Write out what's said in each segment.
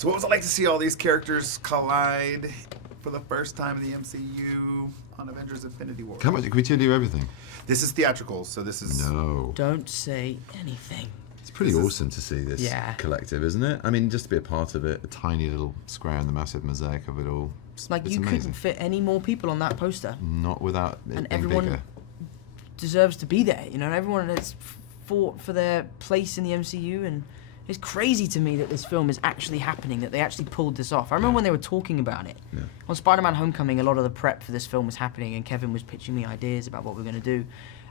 So what was it like to see all these characters collide for the first time in the MCU on Avengers Infinity War? How much can we tell you everything? This is theatrical, so this is... No. Don't say anything. It's pretty awesome to see this collective, isn't it? I mean, just to be a part of it, a tiny little square in the massive mosaic of it all. Like, you couldn't fit any more people on that poster. Not without it and being everyone bigger. deserves to be there, you know, and everyone has fought for their place in the MCU, and it's crazy to me that this film is actually happening, that they actually pulled this off. I remember when they were talking about it. Yeah. On Spider-Man Homecoming, a lot of the prep for this film was happening, and Kevin was pitching me ideas about what we're going to do.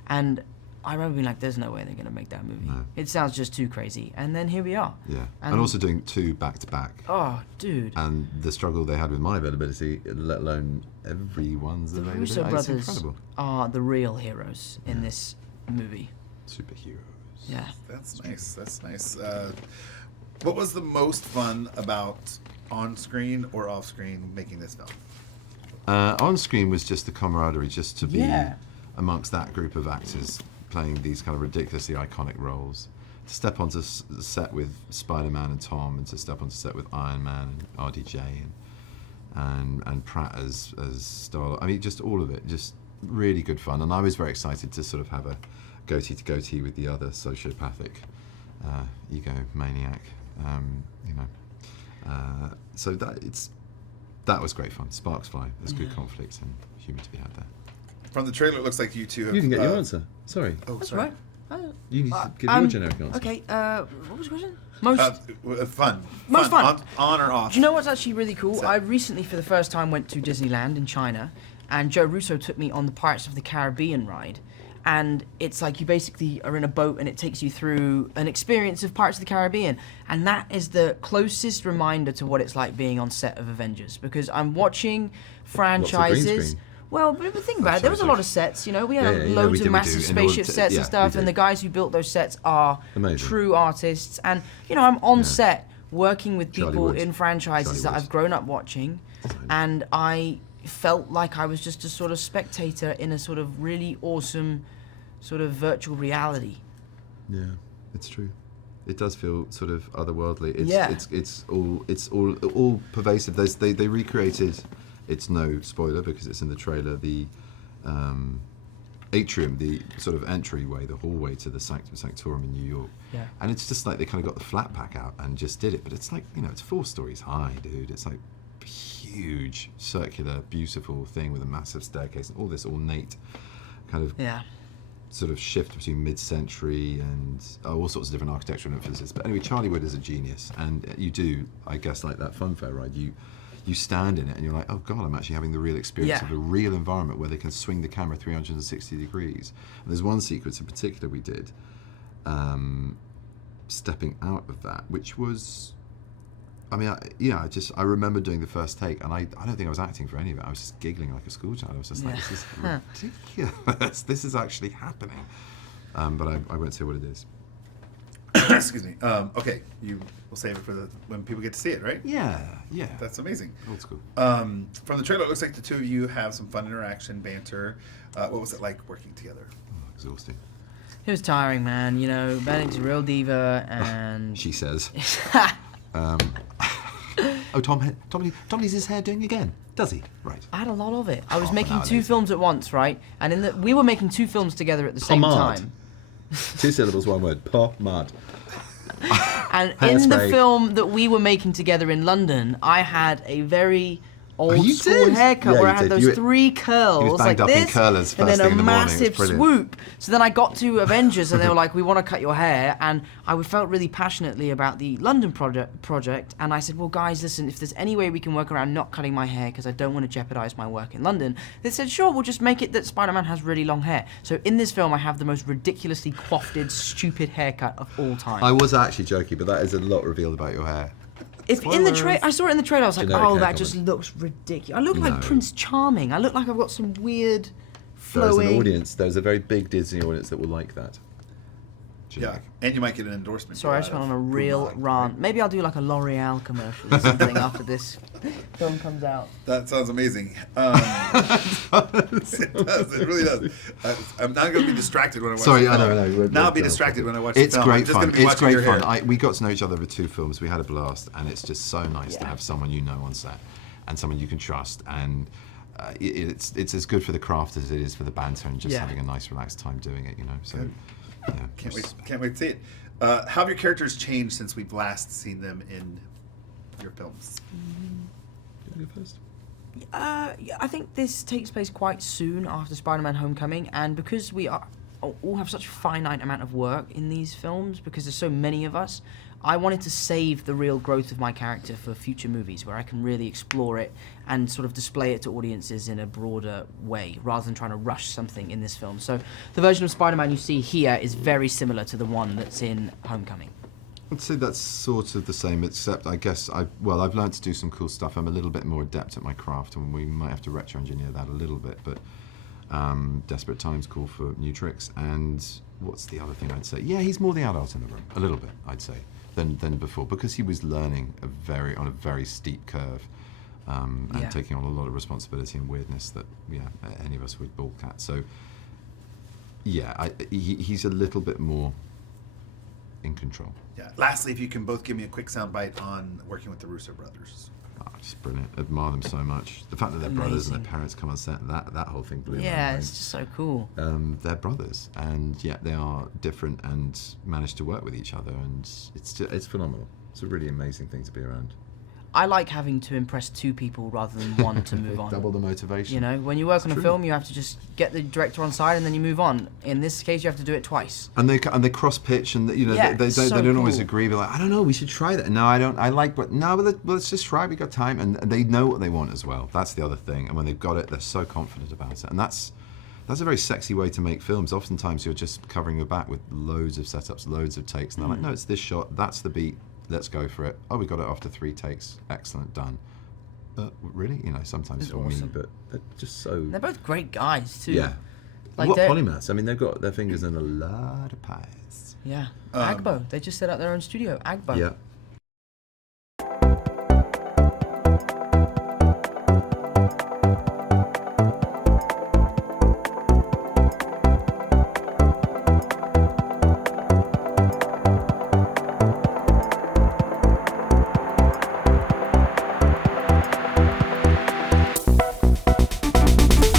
And I remember being like, there's no way they're going to make that movie. No. It sounds just too crazy. And then here we are. Yeah. And also doing 2 back-to-back. Oh, dude. And the struggle they had with my availability, let alone everyone's The availability. Russo It's Brothers incredible. are the real heroes in this movie. Superheroes. Yeah. That's nice. That's nice. What was the most fun about on-screen or off-screen making this film? On screen was just the camaraderie, just to be Yeah. amongst that group of actors playing these kind of ridiculously iconic roles. To step onto the set with Spider-Man and Tom, and to step onto set with Iron Man and RDJ and Pratt as Star. I mean, just all of it, just really good fun. And I was very excited to sort of have a goatee to goatee with the other sociopathic ego maniac. You know, so that was great fun. Sparks fly. There's good conflict and humour to be had there. From the trailer, it looks like you two have... You didn't get your answer. Sorry. Oh, That's sorry. right. You need to give your generic answer. Okay, what was the question? Most Fun. Most fun. On or off? Do you know what's actually really cool? So- I recently, for the first time, went to Disneyland in China, and Joe Russo took me on the Pirates of the Caribbean ride. And it's like you basically are in a boat and it takes you through an experience of Pirates of the Caribbean. And that is the closest reminder to what it's like being on set of Avengers. Because I'm watching franchises... green screen. Well, but think about it. There was a lot of sets, you know. We had Yeah, loads we of do, massive in order spaceship to- sets yeah, and stuff, we and do. the guys who built those sets are Amazing. true artists. And, you know, I'm on set working with Charlie people Wood. in franchises Charlie that Wood. I've grown up watching, and I felt like I was just a sort of spectator in a sort of really awesome sort of virtual reality. Yeah, it's true. It does feel sort of otherworldly. It's Yeah. it's all pervasive. They recreated. It's no spoiler because it's in the trailer. The atrium, the sort of entryway, the hallway to the Sanctorum in New York. Yeah. And it's just like they kind of got the flat pack out and just did it. But it's like, you know, it's 4 stories high, dude. It's like huge, circular, beautiful thing with a massive staircase and all this ornate kind of Yeah. sort of shift between mid-century and all sorts of different architectural influences. But anyway, Charlie Wood is a genius, and you do, I guess, like that fun fair ride, you stand in it and you're like, oh God, I'm actually having the real experience Yeah. of a real environment where they can swing the camera 360 degrees. And there's one sequence in particular we did, stepping out of that, which was, I mean, I remember doing the first take, and I don't think I was acting for any of it. I was just giggling like a schoolchild. I was just like, this is ridiculous. This is actually happening. But I won't say what it is. Excuse me. Okay, you will save it for when people get to see it, right? Yeah. That's amazing. Old school. From the trailer, it looks like the two of you have some fun interaction, banter. What was it like working together? Oh, exhausting. It was tiring, man. You know, Benedict's a real diva, and... She says. Oh, Tom needs his hair doing again, does he? Right. I had a lot of it. I was making no, 2 lazy. films at once, right? And we were making 2 films together at the same Pomade. time. 2 syllables, 1 word. Pomade. And in the Hairspray. film that we were making together in London, I had a very old you school did? haircut Yeah, where you I had did. those You were- 3 curls like banged up in this, curlers and first then thing a in the morning. It was massive brilliant. swoop. So then I got to Avengers, and they were like, "We want to cut your hair," and I felt really passionately about the London project, and I said, "Well, guys, listen, if there's any way we can work around not cutting my hair because I don't want to jeopardize my work in London," they said, "Sure, we'll just make it that Spider-Man has really long hair." So in this film, I have the most ridiculously coiffed, stupid haircut of all time. I was actually joking, but that is a lot revealed about your hair. If in the I saw it in the trailer. I was like, Generic "Oh, hair that just comment. looks ridiculous." I look like No. Prince Charming. I look like I've got some weird There's flowing. an audience, there's a very big Disney audience that will like that. generic. And you might get an endorsement. Sorry, I just went on a real rant. Maybe I'll do like a L'Oreal commercial or something after this film comes out. That sounds amazing. It does. It really does. I'm not going to be distracted when I watch Sorry, the I film. know. Now I'll be distracted when I watch It's the film. I'm great just fun. gonna be It's watching great your fun. hair. We got to know each other over 2 films. We had a blast, and it's just so nice to Yeah. have someone you know on set and someone you can trust. And it's as good for the craft as it is for the banter and just Yeah. having a nice, relaxed time doing it. You know, so yeah. Can't wait to see it. How have your characters changed since we've last seen them in your films? You go first. Yeah, I think this takes place quite soon after Spider-Man: Homecoming, and because we all have such a finite amount of work in these films, because there's so many of us, I wanted to save the real growth of my character for future movies where I can really explore it and sort of display it to audiences in a broader way, rather than trying to rush something in this film. So the version of Spider-Man you see here is very similar to the one that's in Homecoming. I'd say that's sort of the same, except I guess I've learned to do some cool stuff. I'm a little bit more adept at my craft, and we might have to retro-engineer that a little bit, but desperate times call for new tricks. And what's the other thing I'd say? Yeah, he's more the adult in the room, a little bit, I'd say, than before, because he was learning on a very steep curve, and taking on a lot of responsibility and weirdness that any of us would balk at. So yeah, he's a little bit more in control. Yeah. Lastly, if you can both give me a quick soundbite on working with the Russo brothers. Oh, just brilliant. Admire them so much. The fact that they're brothers and Amazing. their parents come on set, that whole thing blew my Yeah, mind. it's just so cool. They're brothers, and yet they are different and manage to work with each other, and it's phenomenal. It's a really amazing thing to be around. I like having to impress 2 people rather than one to move on. Double the motivation. You know, when you work on a true. film, you have to just get the director on side and then you move on. In this case, you have to do it twice. And they cross pitch, and Yeah, they so don't always cool. agree. But like, I don't know, we should try that. No, I don't. I like, but no, but let's just try. We got time, and they know what they want as well. That's the other thing. And when they've got it, they're so confident about it, and that's a very sexy way to make films. Oftentimes, you're just covering your back with loads of setups, loads of takes, and they're like, no, it's this shot, that's the beat. Let's go for it. Oh, we got it after 3 takes. Excellent, done. Really? You know, sometimes It's for me, awesome. but they're just so... They're both great guys, too. Yeah. Like what they're- polymaths? I mean, they've got their fingers in a lot of pies. Yeah. Agbo. They just set up their own studio. Agbo. Yeah.